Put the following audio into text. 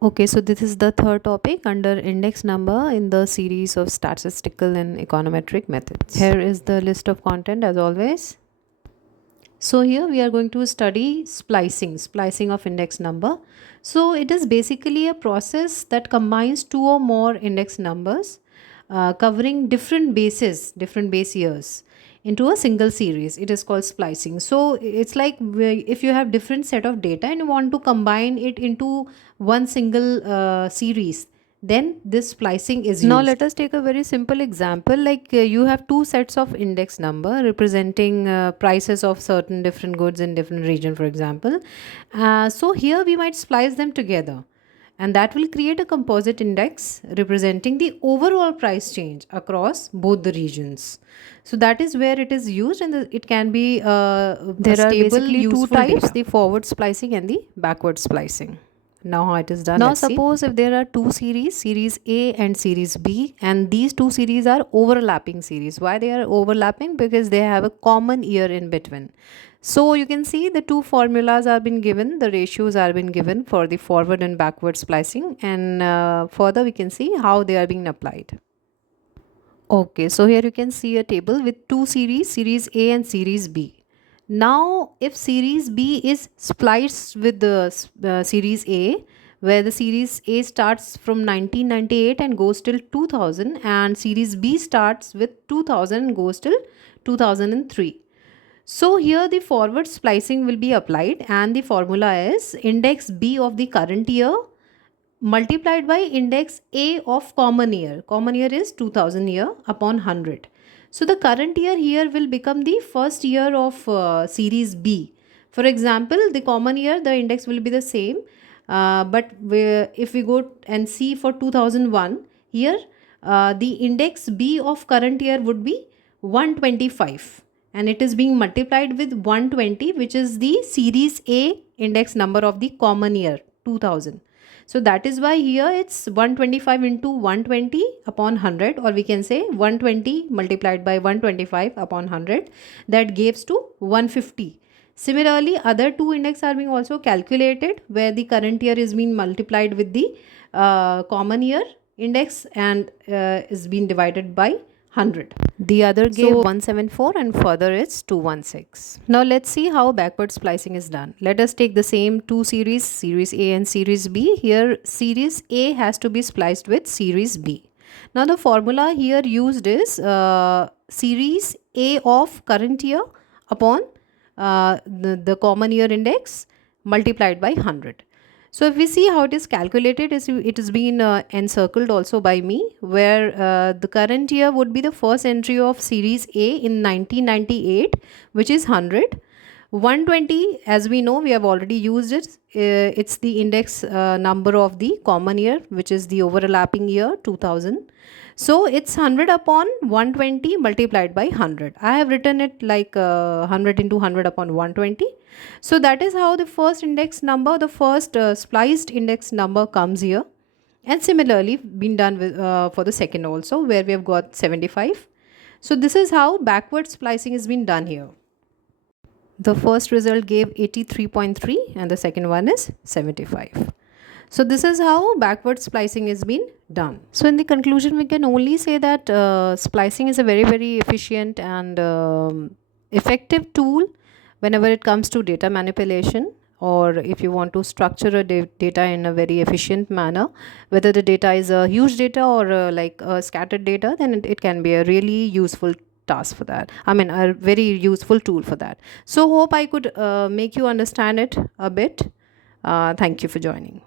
Okay, so this is the third topic under index number in the series of statistical and econometric methods. Here is the list of content as always. So here we are going to study splicing of index number. So it is basically a process that combines two or more index numbers covering different base years into a single series. It is called splicing. So it's like if you have different set of data and you want to combine it into one single series, then this splicing is used. Now let us take a very simple example, like you have two sets of index number representing prices of certain different goods in different region, for example. So here we might splice them together, and that will create a composite index representing the overall price change across both the regions. So that is where it is used, and it can be there are basically two types data: the forward splicing and the backward splicing. Now how it is done. Now suppose if there are two series A and series B, and these two series are overlapping series. Why they are overlapping? Because they have a common year in between. So you can see the two formulas are been given, the ratios are been given for the forward and backward splicing, and further we can see how they are being applied. Okay, so here you can see a table with two series A and series B. Now if series B is spliced with the series A, where the series A starts from 1998 and goes till 2000, and series B starts with 2000 and goes till 2003. So here the forward splicing will be applied, and the formula is index B of the current year multiplied by index A of common year. Common year is 2000 year upon 100. So the current year here will become the first year of series B. For example, the common year, the index will be the same. But if we go and see for 2001, here the index B of current year would be 125. And it is being multiplied with 120, which is the series A index number of the common year 2000. So that is why here it's 125 into 120 upon 100, or we can say 120 multiplied by 125 upon 100. That gives to 150. Similarly, other two index are being also calculated, where the current year is being multiplied with the common year index and is being divided by 100. The other gave 174 and further it's 216. Now let's see how backward splicing is done. Let us take the same two series A and series B. Here series A has to be spliced with series B. Now the formula here used is series A of current year upon the common year index multiplied by 100. So if we see how it is calculated, it has been encircled also by me, where the current year would be the first entry of series A in 1998, which is 100. 120, as we know, we have already used it. It's the index number of the common year, which is the overlapping year 2000. So it's 100 upon 120 multiplied by 100. I have written it like 100 into 100 upon 120. So that is how the first index number, the first spliced index number comes here. And similarly been done with for the second also, where we have got 75. So this is how backward splicing has been done here. The first result gave 83.3 and the second one is 75. So this is how backward splicing is being done. So in the conclusion, we can only say that splicing is a very efficient and effective tool whenever it comes to data manipulation, or if you want to structure a data in a very efficient manner, whether the data is a huge data or like a scattered data, then it can be a really useful task for that. I mean, a very useful tool for that. So hope I could make you understand it a bit. Thank you for joining.